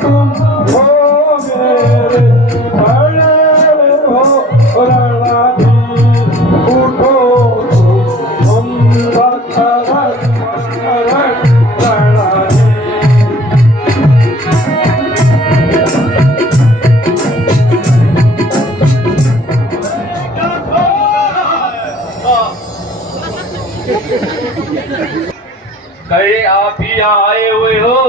तुम हो मेरे बड़े हो रणधीर, उठो तुम भक्त रणधीर। कहीं आप ही यहाँ आए हुए हो?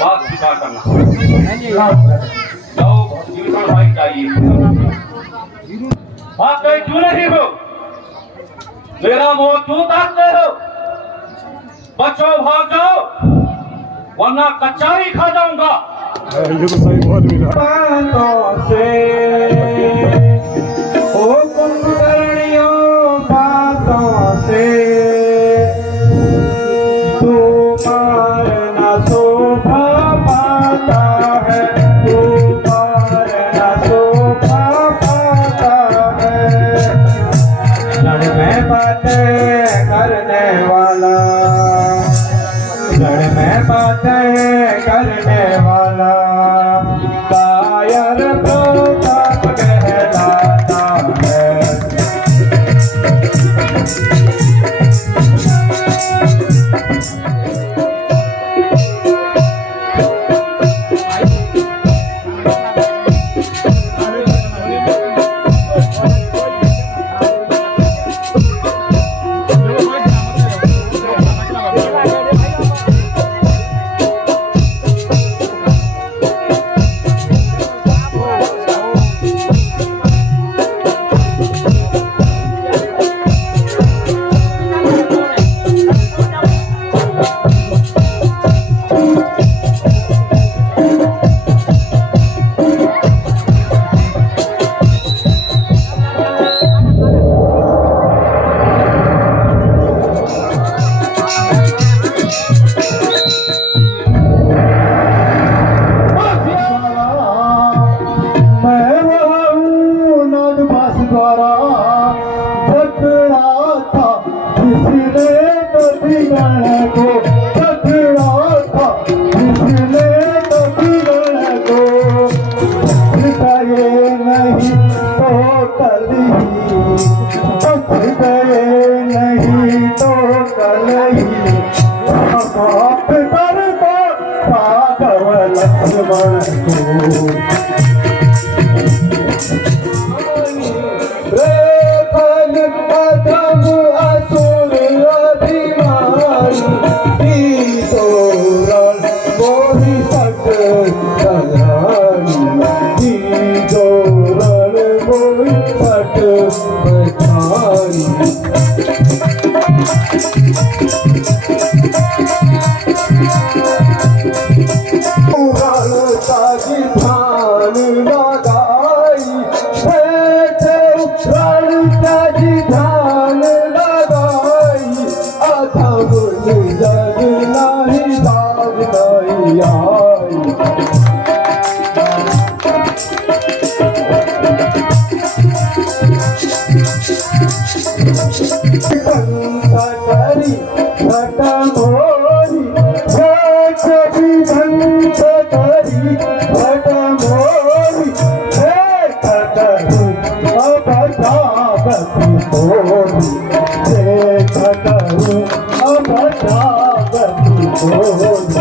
बात स्वीकार करना। जाओ जीविका भाई चाहिए। बात कहीं क्यों नहीं हो? मेरा मुंह क्यों ताकते हो? बच्चों भाग जाओ, वरना कच्चा ही खा जाऊंगा। बातों से ओ कुंभकर्णियों, बातों से तुम्हारा शोभा पाता है, तुम्हारा शोभा पाता है। लड़ में बातें करने वाला, लड़ में बातें करने वाला कायर प्रताप कहलाता है। नहीं तो कल ही आप कर दो राघव लक्ष्मण को। रेखन पदम असुर अभिमानी, तोरण मोहि सक कल्याणी, तोरण मोहि सक बचाई। ताजी ध्यान लगाई, रण ताजी ध्यान लगाई, अथम जग नहीं दाग नहीं आई। करी घट मोरी कभी धंत करी घट मोरी करू अब जागती मोरी, करू अब जागती मोरी।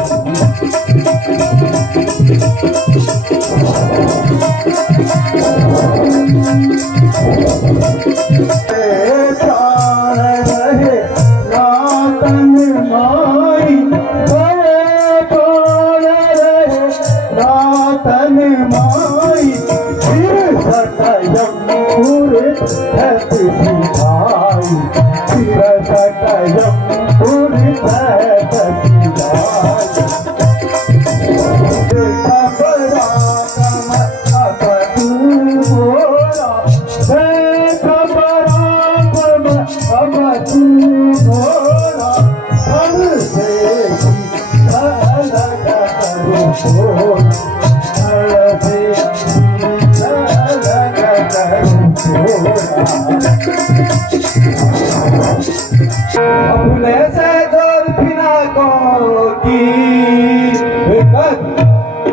प्राण रहे नातन माई, प्राण रहे नातन माई, फिर सटयम पूरे धरती भाई, फिर सटयम पूरे धरती भाई। अपने से जोरफिना को की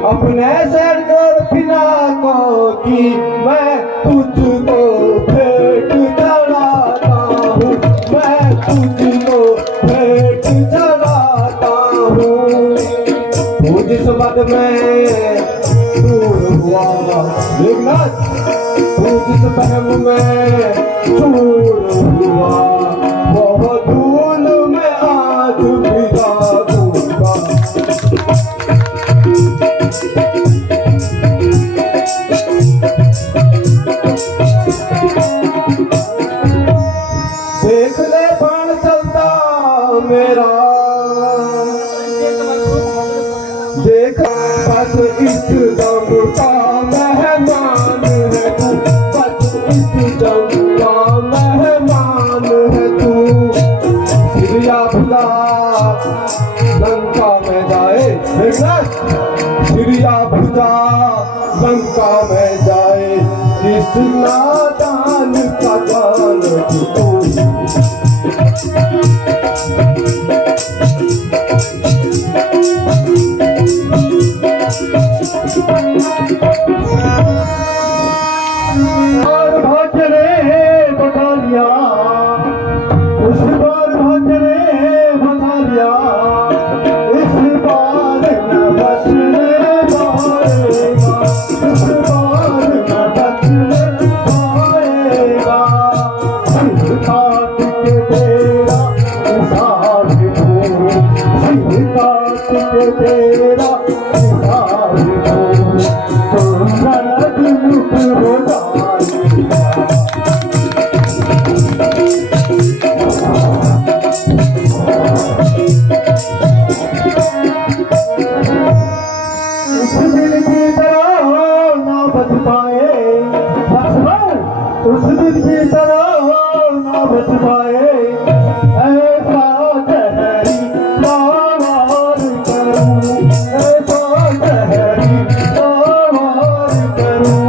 अपने से जोरफिना को की मैं तुझको भेंट चढ़ाता हूँ, मैं तुझको भेंट चढ़ाता हूँ। तू जिस पद में दूर हुआ विघ्नस, तू जिस प्रेम में चूर हुआ, वो धूल में आज भिगा दूंगा। देख ले बाण चलता मेरा, देख बस इस दम का मेहमान है तू, बस इस दम का मेहमान है तू। सिरिया भुजा लंका में जाए, सिरिया भुजा लंका में जाए, इस नादान का जान तू। और भजरे बता लिया, उस बार भजरे बता लिया, इस बार न बचने पाएगा, इस बार न बचने पाएगा। सिर काट के तेरा हिसाब दूँ, सिर काट के तेरा हिसाब दूँ, तो नरक मुक्त हो जाएगा। उस दिल की तरह ना बच पाए, उस दिल की तरह ना बच पाए, ऐसा जहरी लावार करूं, ऐसा जहरी लावार करूं।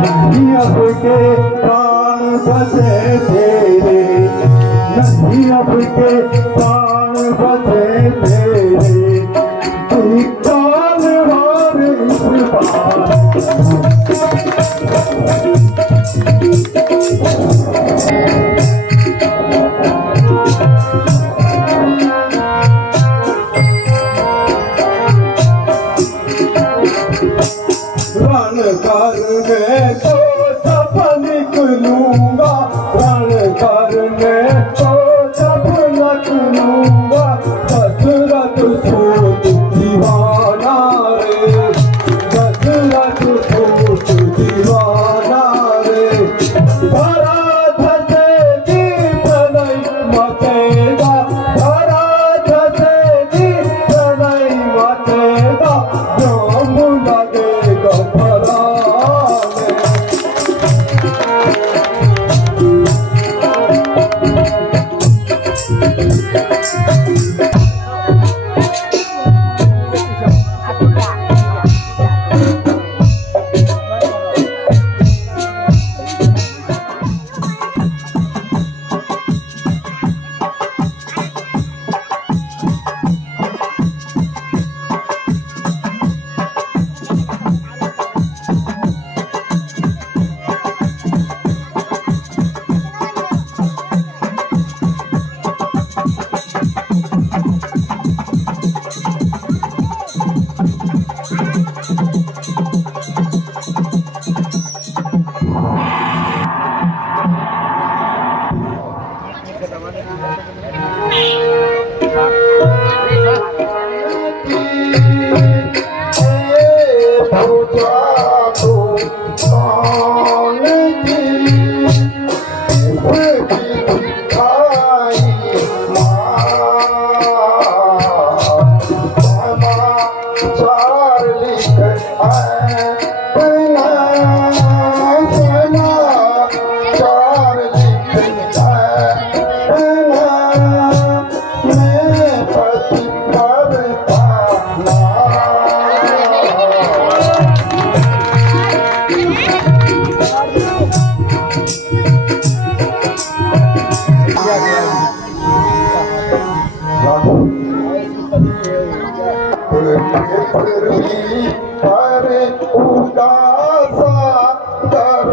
नहीं अब के प्राण बचे तेरे, नहीं अब के प्राण बचे तेरे, तू काल वार इस बार। रण करने तो जब निकलूंगा, रण करने तो जब निकलूंगा, दशरथ सूत दीवाना रे, दशरथ सूत दीवाना रे। भरत से जीत नहीं मचेगा, भरत से जीत नहीं मचेगा, जाम लगेगा फराने। पृथ्वी पर उदासा कर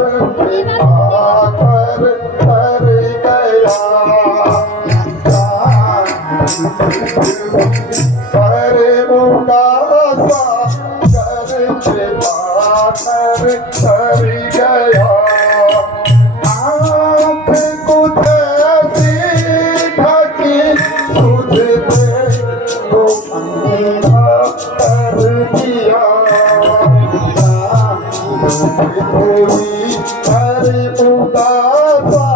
आकर तर गया पर उदासा कर आकर तर गया आँख कुछ ऐसी ढकी तुझसे को अंधा कर दिया पृथ्वी पर उदासा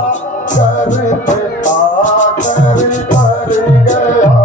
करते आकर तर गया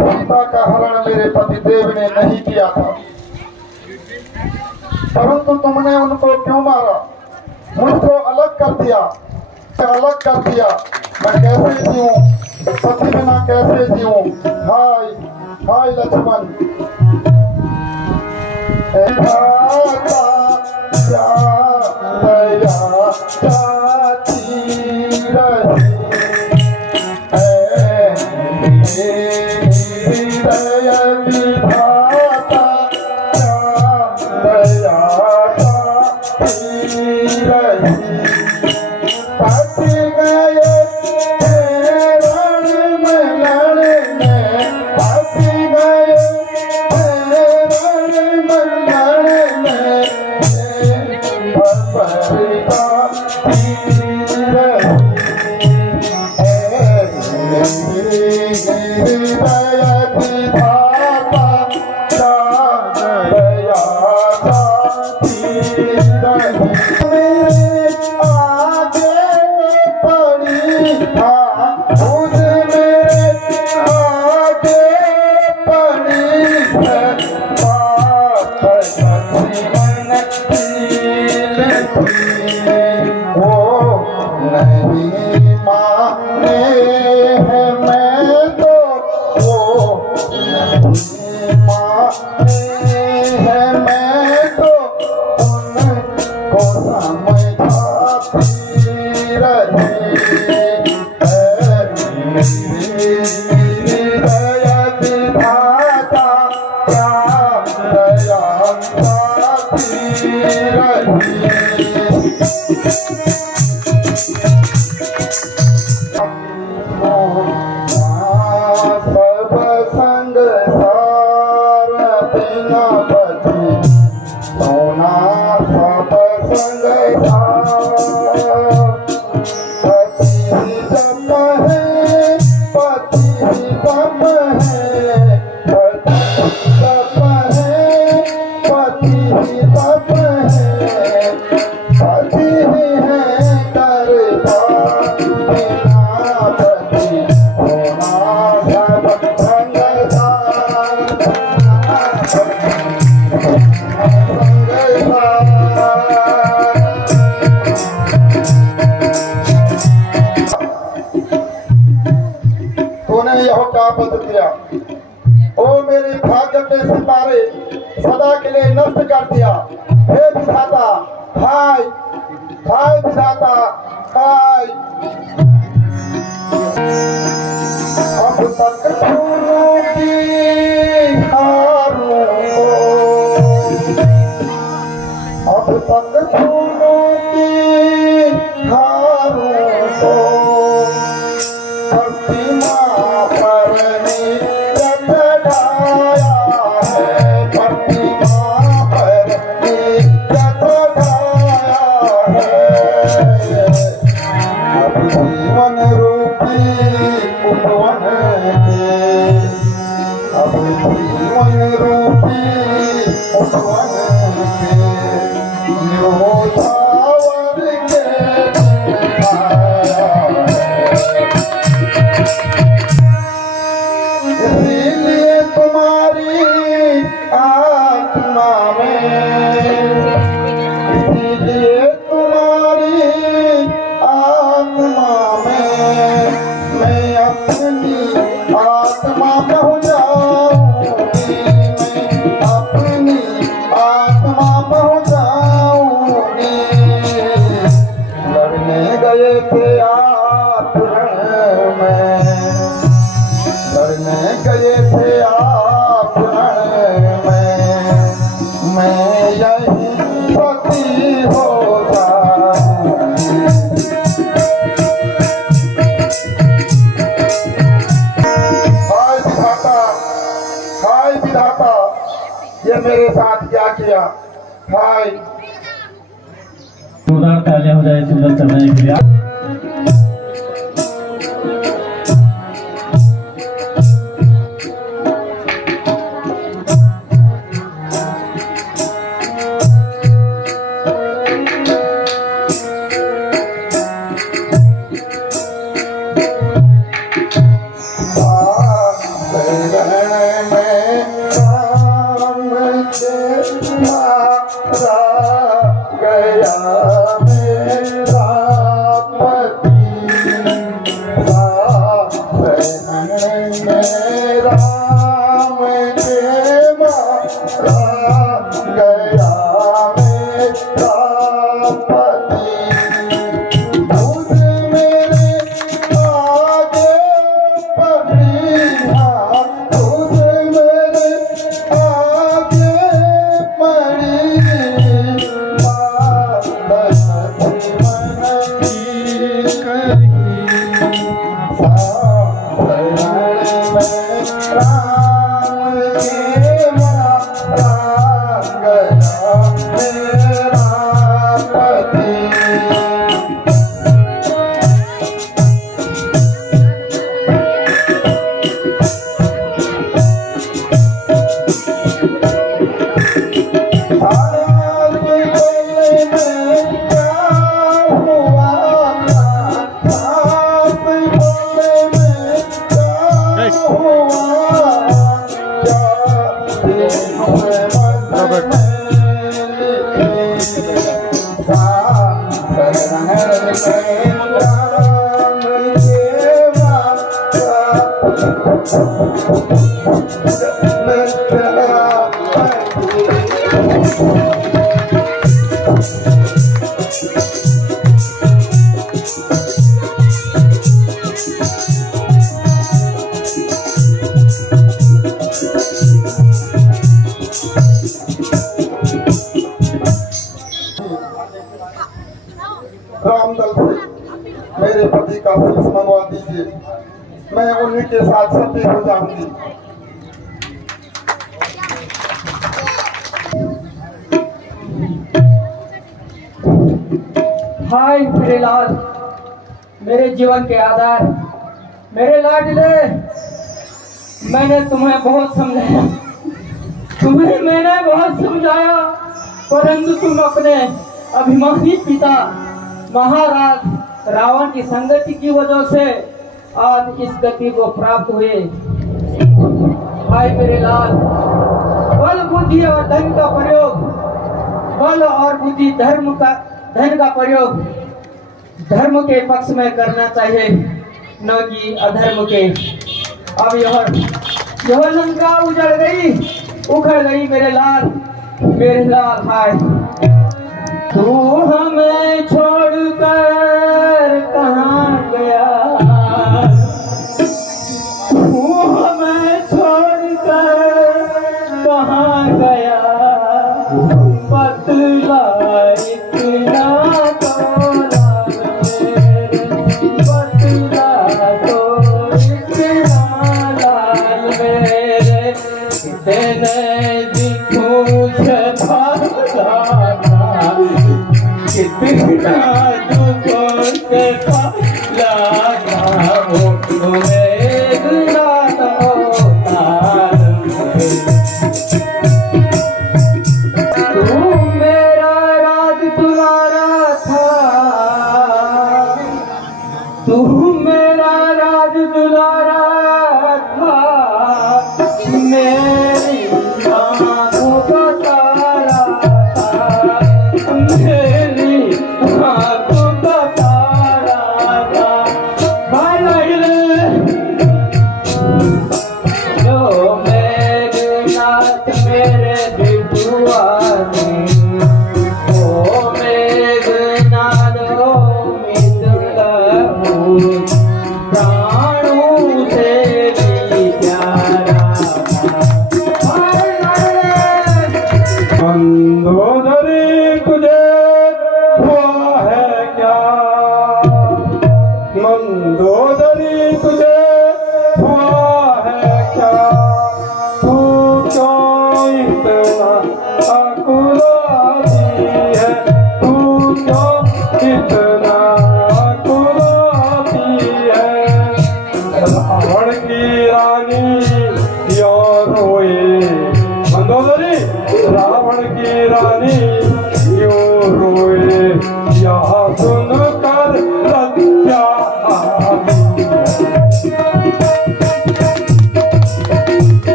सीता का हरण मेरे पतिदेव ने नहीं किया था, परंतु तुमने उनको क्यों मारा? मुझको अलग कर दिया, मैं कैसे जीऊं? पति बिना कैसे जीऊं? हाय हाय लक्ष्मण। ओ मेरे भाग्य के सितारे सदा के लिए नष्ट कर दिया। हे विधाता, हाय हाय विधाता, हाय। अब तक फूलों की हारों को, अब तक फूलों की हारों को प्रतिमा पर अब जीवन रूपी उपवन में योधावर के आया है। इसीलिए तुम्हारी आत्मा में, इसीलिए तुम्हारी आत्मा में मैं अपनी आत्मा पहुँच जाऊंगी, मैं अपनी आत्मा पहुँच जाऊंगी। लड़ने गए थे आप रण में, लड़ने गए थे आप रण में, मैं यही पति हो जाऊंगी। हाय विधाता, हाय विधाता, ये मेरे साथ क्या किया। हाय जोरदार तालियां हो जाए सुंदर चलने के लिए। रामदल से मेरे पति का शीश मंगवा दीजिए, मैं उन्हीं के साथ सती हो जाऊंगी। हाय मेरे लाल, मेरे जीवन के आधार, मेरे लाडले, मैंने तुम्हें बहुत समझाया, तुम्हें मैंने बहुत समझाया, परंतु तुम अपने अभिमानी पिता महाराज रावण की संगति की वजह से आज इस गति को प्राप्त हुए। हाय मेरे लाल, बल बुद्धि और धन का प्रयोग, बल और बुद्धि धन का प्रयोग धर्म के पक्ष में करना चाहिए, न कि अधर्म के। अब यह लंका उजड़ गई, उखड़ गई मेरे लाल, मेरे लाल। हाय तू हमें छोड़कर कहाँ गया, तू हमें छोड़कर कहाँ गया, बतला इतना तो लाल मेरे, बतला तो इतना लाल मेरे, तेने दिखूं कितना दुखों से लगा हो तुम्हें लाल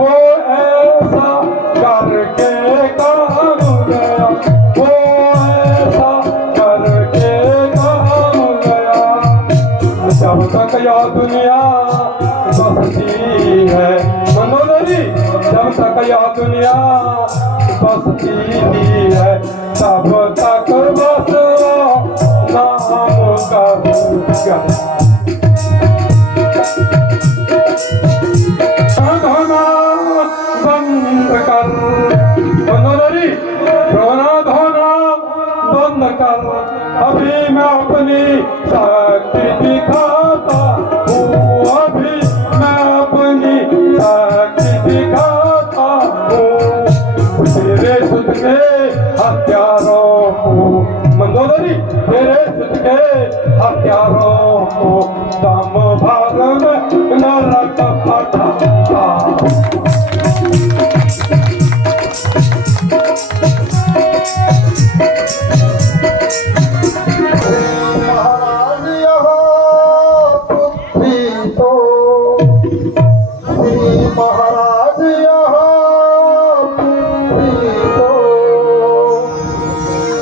वो ऐसा करके काम गया, वो ऐसा करके काम गया। जब तक यह दुनिया बसती है मनोदरी, जब तक यह दुनिया बसती है तब तक बस नाम का धोना बंद कर मनोदरी, रोना धोना बंद कर। अभी मैं अपनी शक्ति दिखाता हूँ, अभी मैं अपनी शक्ति दिखाता हूँ। तेरे सुध के हत्यारों को मंदोदरी, तेरे सुध के हत्यारों को दम भर में नरक पटाता। महाराज यहाँ बुद्धि तो, श्री महाराज यहाँ बुद्धि तो,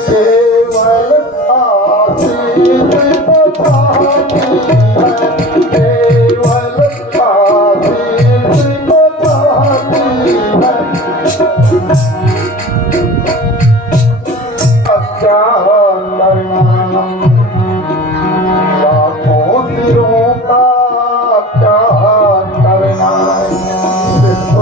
केवल आशीष को चाहती है, केवल आशीष को चाहती है। क्या करना लाखों सिरों का क्या करना, सिर्फ